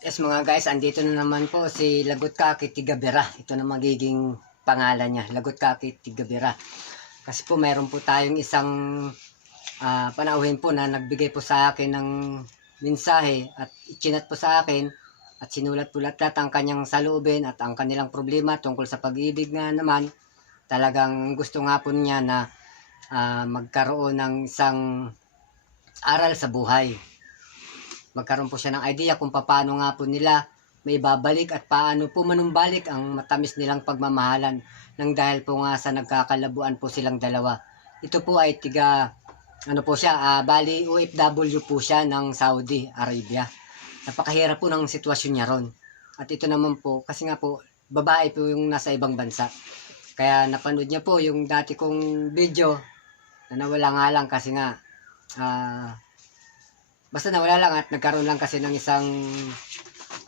Yes mga guys, andito na naman po si Lagot Kaki Tigabera. Ito na magiging pangalan niya, Lagot Kaki Tigabera. Kasi po mayroon po tayong isang ah, panauhin po na nagbigay po sa akin ng mensahe at ichinat po sa akin at sinulat po lahat ang kanyang salubin at ang kanilang problema tungkol sa pag-ibig nga naman. Talagang gusto nga po niya na ah, magkaroon ng isang aral sa buhay magkaroon po siya ng idea kung paano nga po nila may babalik at paano po manumbalik ang matamis nilang pagmamahalan nang dahil po nga sa nagkakalabuan po silang dalawa. Ito po ay tiga, ano po siya, ah, bali OFW po siya ng Saudi Arabia. Napakahirap po ng sitwasyon niya ron. At ito naman po, kasi nga po, babae po yung nasa ibang bansa. Kaya napanood niya po yung dati kong video na nawala nga lang kasi nga ah, basta nawala lang at nagkaroon lang kasi ng isang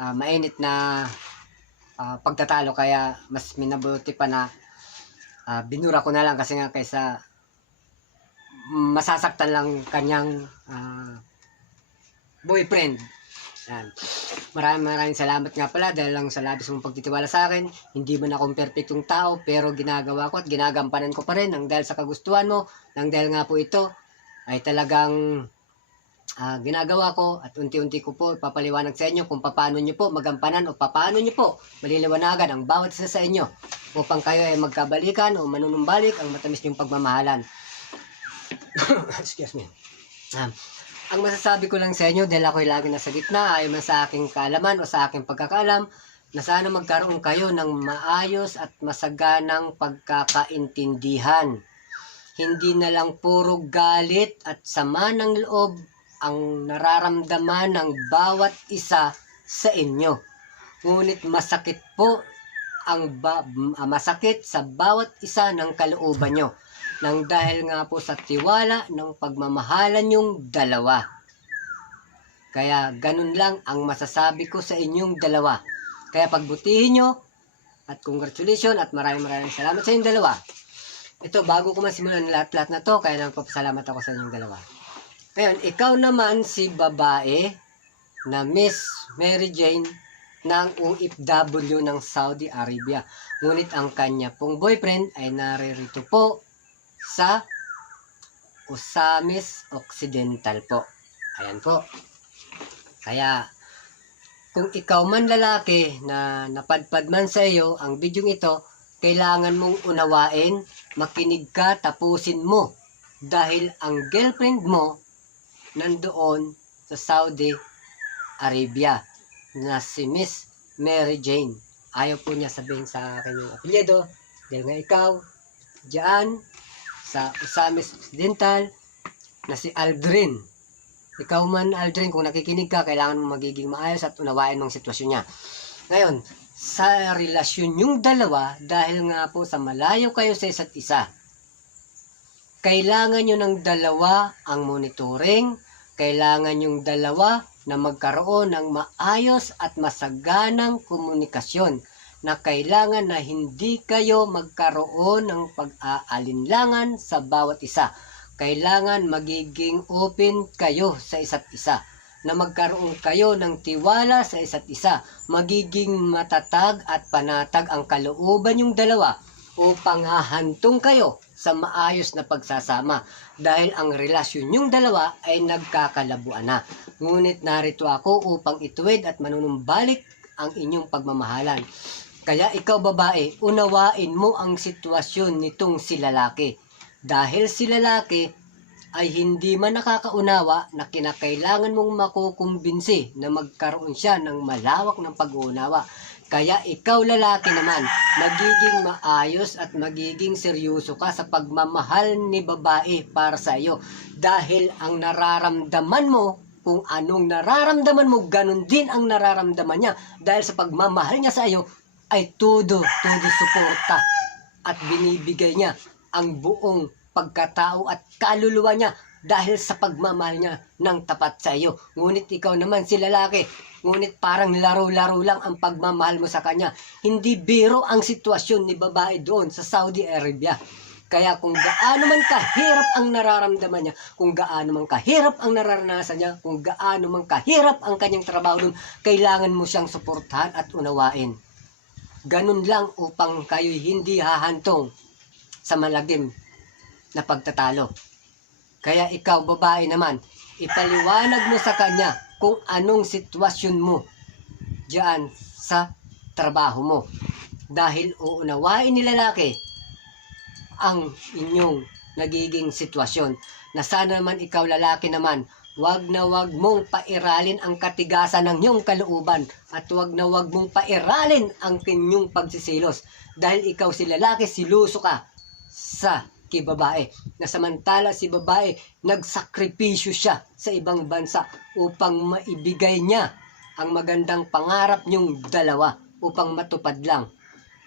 ah, mainit na ah, pagtatalo kaya mas minabuti pa na ah, binura ko na lang kasi nga kaysa masasaktan lang kanyang ah, boyfriend. Yan. Maraming maraming salamat nga pala dahil lang sa labis mong pagtitiwala sa akin. Hindi man akong perfectong tao pero ginagawa ko at ginagampanan ko pa rin nang dahil sa kagustuhan mo, nang dahil nga po ito ay talagang ah, ginagawa ko at unti-unti ko po ipapaliwanag sa inyo kung paano nyo po magampanan o paano nyo po maliliwanagan ang bawat isa sa inyo upang kayo ay magkabalikan o manunumbalik ang matamis niyong pagmamahalan. Excuse me. Ah, ang masasabi ko lang sa inyo dahil ako'y lagi nasa gitna ay man sa aking kaalaman o sa aking pagkakaalam na sana magkaroon kayo ng maayos at masaganang pagkakaintindihan. Hindi na lang puro galit at sama ng loob ang nararamdaman ng bawat isa sa inyo. Ngunit masakit po ang ba- ah, masakit sa bawat isa ng kalooban nyo nang dahil nga po sa tiwala ng pagmamahalan yung dalawa. Kaya ganun lang ang masasabi ko sa inyong dalawa. Kaya pagbutihin nyo at congratulations at maraming maraming salamat sa inyong dalawa. Ito, bago ko masimulan lahat-lahat na to, kaya nagpapasalamat ako sa inyong dalawa. Ngayon, ikaw naman si babae na Miss Mary Jane ng OFW ng Saudi Arabia. Ngunit ang kanya pong boyfriend ay naririto po sa Osamis Occidental po. Ayan po. Kaya, kung ikaw man lalaki na napadpad man sa iyo ang bidyong ito, kailangan mong unawain, makinig ka, tapusin mo. Dahil ang girlfriend mo nandoon sa Saudi Arabia na si Miss Mary Jane. Ayaw po niya sabihin sa akin yung apelyido dahil nga ikaw, diyan sa Usamis Occidental na si Aldrin. Ikaw man, Aldrin, kung nakikinig ka, kailangan mo magiging maayos at unawain mong sitwasyon niya. Ngayon, sa relasyon yung dalawa, dahil nga po sa malayo kayo sa isa't isa, kailangan nyo ng dalawa ang monitoring, kailangan yung dalawa na magkaroon ng maayos at masaganang komunikasyon na kailangan na hindi kayo magkaroon ng pag-aalinlangan sa bawat isa. Kailangan magiging open kayo sa isa't isa na magkaroon kayo ng tiwala sa isa't isa. Magiging matatag at panatag ang kalooban yung dalawa upang hahantong kayo sa maayos na pagsasama dahil ang relasyon yung dalawa ay nagkakalabuan na. Ngunit narito ako upang ituwid at manunumbalik ang inyong pagmamahalan. Kaya ikaw babae, unawain mo ang sitwasyon nitong si lalaki. Dahil si lalaki ay hindi man nakakaunawa na kinakailangan mong makukumbinsi na magkaroon siya ng malawak ng pag-uunawa. Kaya ikaw lalaki naman, magiging maayos at magiging seryoso ka sa pagmamahal ni babae para sa iyo. Dahil ang nararamdaman mo, kung anong nararamdaman mo, ganun din ang nararamdaman niya. Dahil sa pagmamahal niya sa iyo, ay todo, todo suporta. At binibigay niya ang buong pagkatao at kaluluwa niya dahil sa pagmamahal niya ng tapat sa iyo. Ngunit ikaw naman si lalaki, ngunit parang laro-laro lang ang pagmamahal mo sa kanya. Hindi biro ang sitwasyon ni babae doon sa Saudi Arabia. Kaya kung gaano man kahirap ang nararamdaman niya, kung gaano man kahirap ang nararanasan niya, kung gaano man kahirap ang kanyang trabaho dun, kailangan mo siyang suportahan at unawain. Ganun lang upang kayo hindi hahantong sa malagim na pagtatalo. Kaya ikaw, babae naman, ipaliwanag mo sa kanya kung anong sitwasyon mo diyan sa trabaho mo. Dahil uunawain ni lalaki ang inyong nagiging sitwasyon. Na sana naman ikaw lalaki naman, wag na wag mong pairalin ang katigasan ng iyong kalooban at wag na wag mong pairalin ang inyong pagsisilos. Dahil ikaw si lalaki, siluso ka sa kibabae. Na samantala si babae, nagsakripisyo siya sa ibang bansa upang maibigay niya ang magandang pangarap niyong dalawa upang matupad lang.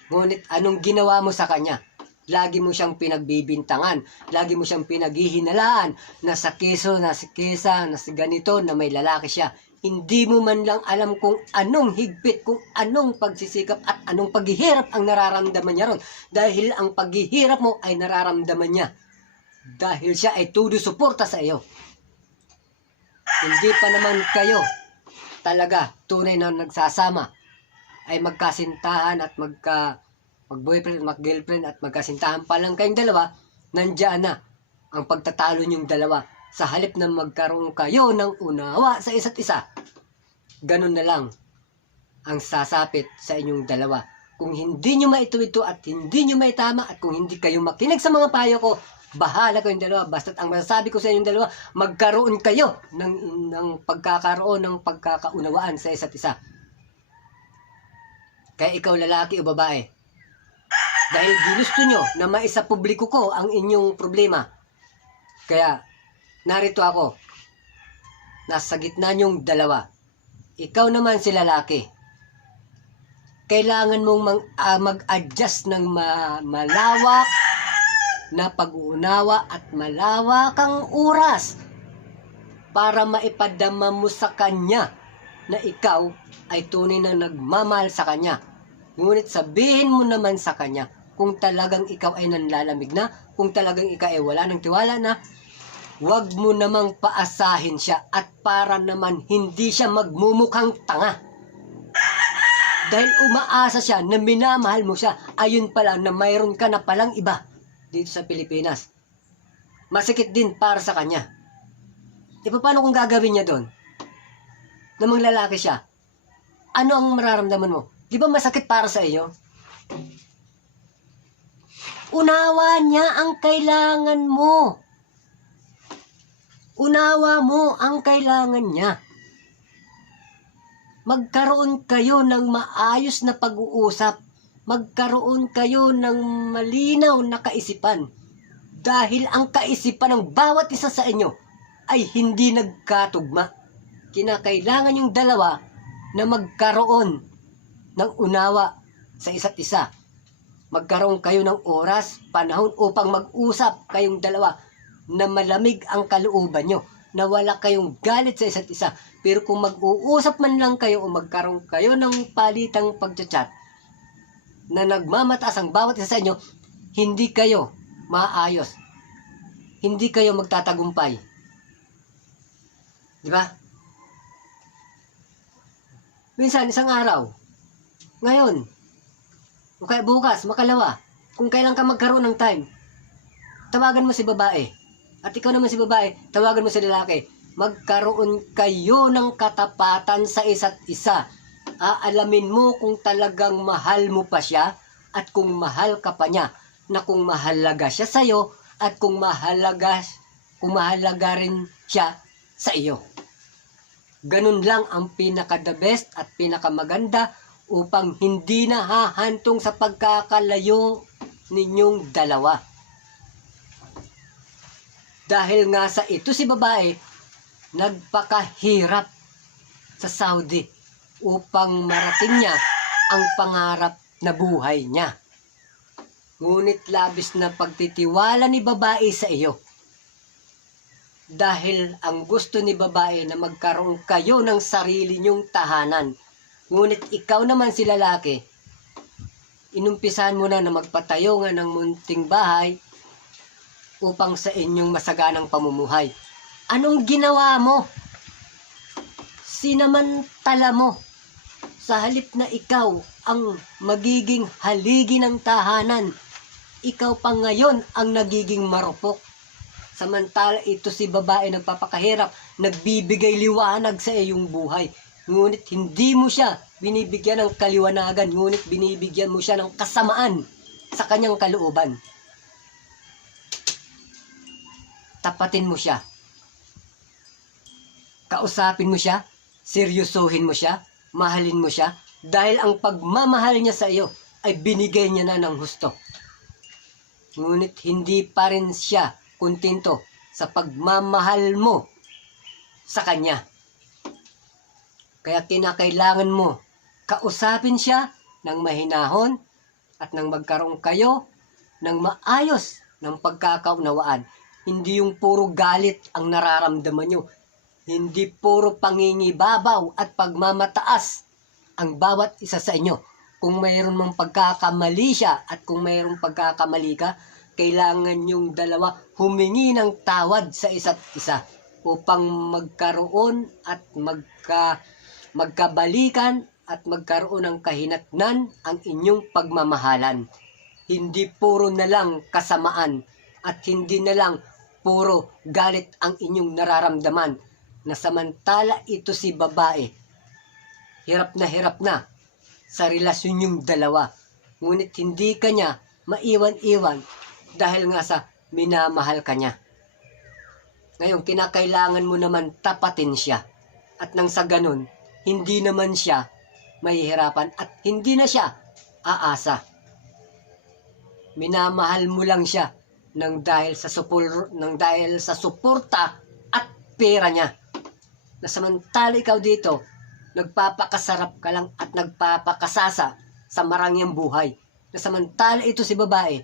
Ngunit anong ginawa mo sa kanya? Lagi mo siyang pinagbibintangan, lagi mo siyang pinaghihinalaan na sa keso, na si kesa, na si ganito, na may lalaki siya. Hindi mo man lang alam kung anong higpit, kung anong pagsisikap at anong paghihirap ang nararamdaman niya ron. Dahil ang paghihirap mo ay nararamdaman niya. Dahil siya ay tudo suporta sa iyo. Hindi pa naman kayo talaga tunay na nagsasama ay magkasintahan at magka mag-boyfriend mag-girlfriend at magkasintahan pa lang kayong dalawa, nandiyan na ang pagtatalo niyong dalawa sa halip na magkaroon kayo ng unawa sa isa't isa. Ganun na lang ang sasapit sa inyong dalawa. Kung hindi nyo maituwid at hindi nyo maitama at kung hindi kayo makinig sa mga payo ko, bahala kayong dalawa. Basta't ang masasabi ko sa inyong dalawa, magkaroon kayo ng, ng pagkakaroon ng pagkakaunawaan sa isa't isa. Kaya ikaw lalaki o babae, dahil ginusto nyo na maisapubliko ko ang inyong problema. Kaya, narito ako. Nasa gitna nyong dalawa. Ikaw naman si lalaki. Kailangan mong mang, ah, mag-adjust ng ma- malawak na pag-uunawa at malawakang oras para maipadama mo sa kanya na ikaw ay tunay na nagmamahal sa kanya. Ngunit sabihin mo naman sa kanya kung talagang ikaw ay nanlalamig na, kung talagang ikaw ay wala ng tiwala na, huwag mo namang paasahin siya at para naman hindi siya magmumukhang tanga. Dahil umaasa siya na minamahal mo siya, ayun pala na mayroon ka na palang iba dito sa Pilipinas. Masakit din para sa kanya. E paano kung gagawin niya doon? Namang lalaki siya. Ano ang mararamdaman mo? Di ba masakit para sa iyo? Unawa niya ang kailangan mo. Unawa mo ang kailangan niya. Magkaroon kayo ng maayos na pag-uusap. Magkaroon kayo ng malinaw na kaisipan. Dahil ang kaisipan ng bawat isa sa inyo ay hindi nagkatugma. Kinakailangan yung dalawa na magkaroon ng unawa sa isa't isa. Magkaroon kayo ng oras, panahon upang mag-usap kayong dalawa na malamig ang kalooban nyo, na wala kayong galit sa isa't isa. Pero kung mag-uusap man lang kayo o magkaroon kayo ng palitang pagchat na nagmamataas ang bawat isa sa inyo, hindi kayo maayos. Hindi kayo magtatagumpay. Di ba? Minsan, isang araw, ngayon, o kaya bukas, makalawa, kung kailan ka magkaroon ng time, tawagan mo si babae. At ikaw naman si babae, tawagan mo si lalaki. Magkaroon kayo ng katapatan sa isa't isa. Aalamin mo kung talagang mahal mo pa siya at kung mahal ka pa niya. Na kung mahalaga siya sa'yo at kung mahalaga, kung mahalaga rin siya sa iyo. Ganun lang ang pinaka the best at pinaka maganda upang hindi na hahantong sa pagkakalayo ninyong dalawa. Dahil nga sa ito si babae, nagpakahirap sa Saudi upang marating niya ang pangarap na buhay niya. Ngunit labis na pagtitiwala ni babae sa iyo. Dahil ang gusto ni babae na magkaroon kayo ng sarili niyong tahanan. Ngunit ikaw naman si lalaki, inumpisahan mo na na magpatayo nga ng munting bahay upang sa inyong masaganang pamumuhay. Anong ginawa mo? Sinamantala mo sa halip na ikaw ang magiging haligi ng tahanan. Ikaw pa ngayon ang nagiging marupok. Samantala ito si babae nagpapakahirap, nagbibigay liwanag sa iyong buhay. Ngunit hindi mo siya binibigyan ng kaliwanagan, ngunit binibigyan mo siya ng kasamaan sa kanyang kalooban. Tapatin mo siya. Kausapin mo siya, seryosohin mo siya, mahalin mo siya, dahil ang pagmamahal niya sa iyo ay binigay niya na ng husto. Ngunit hindi pa rin siya kontento sa pagmamahal mo sa kanya. Kaya kinakailangan mo kausapin siya ng mahinahon at nang magkaroon kayo ng maayos ng pagkakaunawaan. Hindi yung puro galit ang nararamdaman nyo. Hindi puro pangingibabaw at pagmamataas ang bawat isa sa inyo. Kung mayroon mang pagkakamali siya at kung mayroong pagkakamali ka, kailangan yung dalawa humingi ng tawad sa isa't isa upang magkaroon at magka, magkabalikan at magkaroon ng kahinatnan ang inyong pagmamahalan. Hindi puro na lang kasamaan at hindi na lang puro galit ang inyong nararamdaman na samantala ito si babae. Hirap na hirap na sa relasyon yung dalawa. Ngunit hindi ka niya maiwan-iwan dahil nga sa minamahal ka niya. Ngayon, kinakailangan mo naman tapatin siya. At nang sa ganun, hindi naman siya mahihirapan at hindi na siya aasa. Minamahal mo lang siya nang dahil sa supor nang dahil sa suporta at pera niya. Na samantala ikaw dito, nagpapakasarap ka lang at nagpapakasasa sa marangyang buhay. Na samantala ito si babae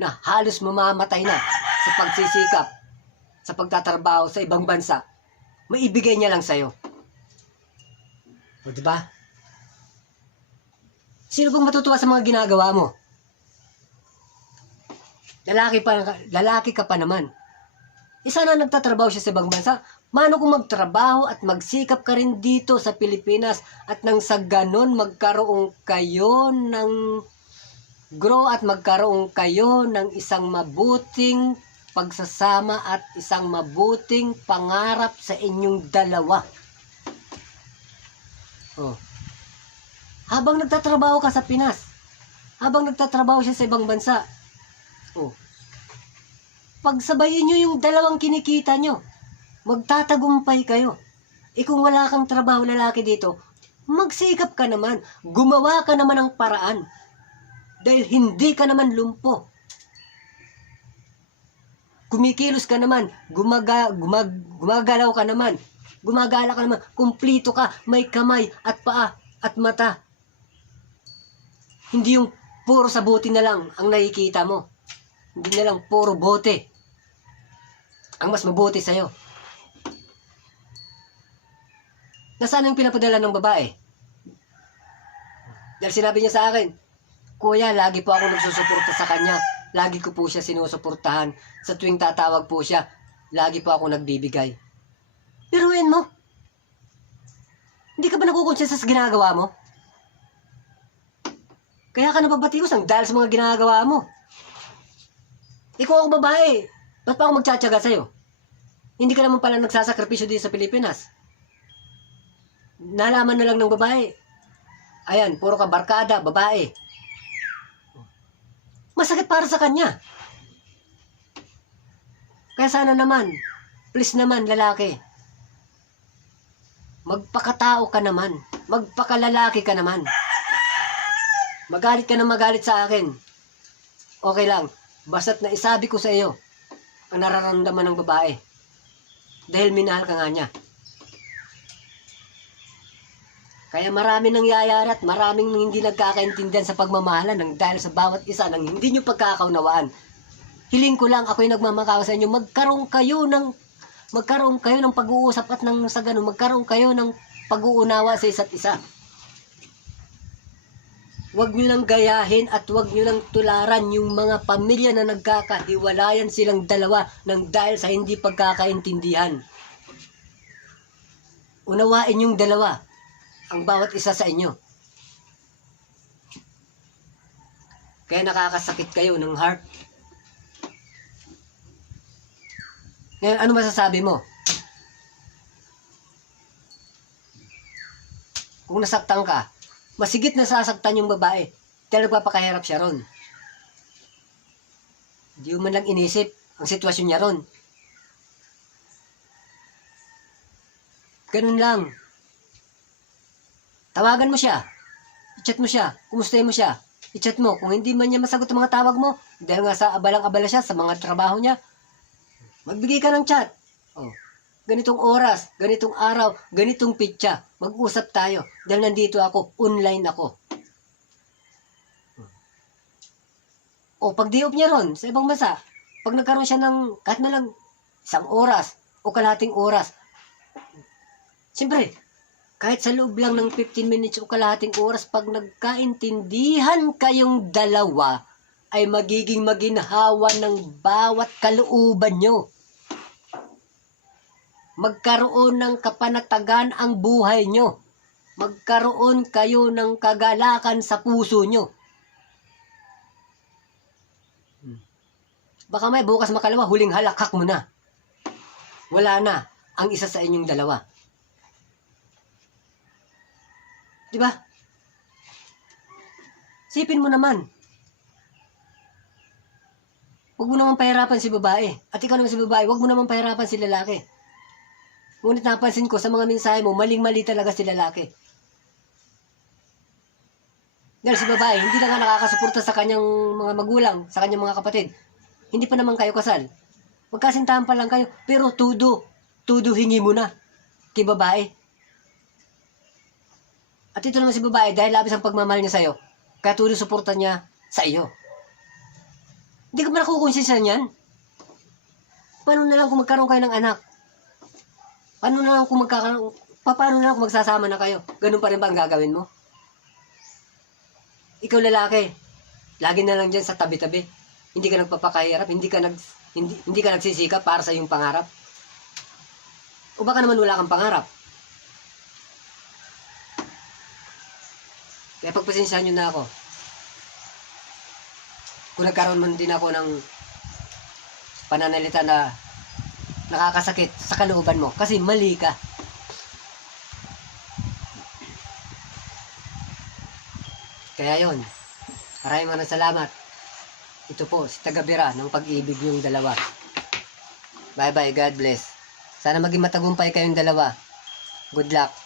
na halos mamamatay na sa pagsisikap, sa pagtatrabaho sa ibang bansa, maibigay niya lang sa'yo. O diba? Sino bang matutuwa sa mga ginagawa mo? Lalaki pa, lalaki ka pa naman. Isa na nagtatrabaho siya sa ibang bansa. Mano kung magtrabaho at magsikap ka rin dito sa Pilipinas at nang sa ganon magkaroon kayo ng grow at magkaroon kayo ng isang mabuting pagsasama at isang mabuting pangarap sa inyong dalawa. Oh. Habang nagtatrabaho ka sa Pinas, habang nagtatrabaho siya sa ibang bansa, pagsabayin nyo yung dalawang kinikita nyo, magtatagumpay kayo. E kung wala kang trabaho lalaki dito, magsikap ka naman, gumawa ka naman ng paraan. Dahil hindi ka naman lumpo. Kumikilos ka naman, gumaga, gumag, gumagalaw ka naman, gumagala ka naman, kumplito ka, may kamay at paa at mata. Hindi yung puro sa bote na lang ang nakikita mo. Hindi na lang puro bote. Ang mas mabuti sa'yo. Nasaan yung pinapadala ng babae? Dahil sinabi niya sa akin, Kuya, lagi po ako nagsusuporta sa kanya. Lagi ko po siya sinusuportahan. Sa tuwing tatawag po siya, lagi po ako nagbibigay. Biruin mo. Hindi ka ba nakukonsyensya sa ginagawa mo? Kaya ka nababatiusang dahil sa mga ginagawa mo. Ikaw ako babae. Ba't pa ako magtsatsaga sa'yo? Hindi ka naman pala nagsasakripisyo dito sa Pilipinas. Nalaman na lang ng babae. Ayan, puro ka barkada, babae. Masakit para sa kanya. Kaya sana naman, please naman, lalaki. Magpakatao ka naman. Magpakalalaki ka naman. Magalit ka na magalit sa akin. Okay lang. Basta't na isabi ko sa iyo ang nararamdaman ng babae. Dahil minahal ka nga niya. Kaya marami nang yayari at maraming hindi nagkakaintindihan sa pagmamahalan ng dahil sa bawat isa ng hindi nyo pagkakaunawaan. Hiling ko lang ako'y nagmamakawa sa inyo, magkaroon kayo ng magkaroon kayo ng pag-uusap at ng sa ganun, magkaroon kayo ng pag-uunawa sa isa't isa. Huwag nyo lang gayahin at huwag nyo lang tularan yung mga pamilya na nagkakahiwalayan silang dalawa ng dahil sa hindi pagkakaintindihan. Unawain yung dalawa, ang bawat isa sa inyo. Kaya nakakasakit kayo ng heart. Ngayon, ano masasabi mo? Kung nasaktan ka, masigit na sasaktan yung babae dahil nagpapakahirap siya ron. Hindi mo lang inisip ang sitwasyon niya ron. Ganun lang. Tawagan mo siya. I-chat mo siya. Kumustahin mo siya. I-chat mo. Kung hindi man niya masagot ang mga tawag mo, dahil nga sa abalang-abala siya sa mga trabaho niya, magbigay ka ng chat. Oh, ganitong oras, ganitong araw, ganitong pitsa. Mag-usap tayo. Dahil nandito ako, online ako. O pag di niya ron sa ibang bansa, pag nagkaroon siya ng kahit na lang isang oras o kalahating oras, siyempre, kahit sa loob lang ng 15 minutes o kalahating oras, pag nagkaintindihan kayong dalawa, ay magiging maginhawa ng bawat kalooban nyo. Magkaroon ng kapanatagan ang buhay nyo. Magkaroon kayo ng kagalakan sa puso nyo. Baka may bukas makalawa, huling halakak mo na. Wala na ang isa sa inyong dalawa. Di ba? Sipin mo naman. Huwag mo naman pahirapan si babae. At ikaw naman si babae, huwag mo naman pahirapan si lalaki. Ngunit napansin ko sa mga mensahe mo, maling-mali talaga si lalaki. Dahil si babae, hindi na nga nakakasuporta sa kanyang mga magulang, sa kanyang mga kapatid. Hindi pa naman kayo kasal. Magkasintahan pa lang kayo, pero tudo, tudo hingi mo na kay babae. At ito naman si babae, dahil labis ang pagmamahal niya sa'yo, kaya tudo suporta niya sa iyo. Hindi ka ba nakukonsensya niyan? Paano na lang kung magkaroon kayo ng anak? Paano na magkakaroon, pa- paano na kung magsasama na kayo? Ganun pa rin ba ang gagawin mo? Ikaw lalaki, lagi na lang dyan sa tabi-tabi. Hindi ka nagpapakahirap, hindi ka nag hindi, hindi ka nagsisikap para sa iyong pangarap. O baka naman wala kang pangarap. Kaya pagpasensyahan nyo na ako. Kung nagkaroon man din ako ng pananalita na nakakasakit sa kalooban mo kasi mali ka. Kaya yon. Maraming maraming salamat. Ito po, si Tagabira ng pag-ibig yung dalawa. Bye bye, God bless. Sana maging matagumpay kayong dalawa. Good luck.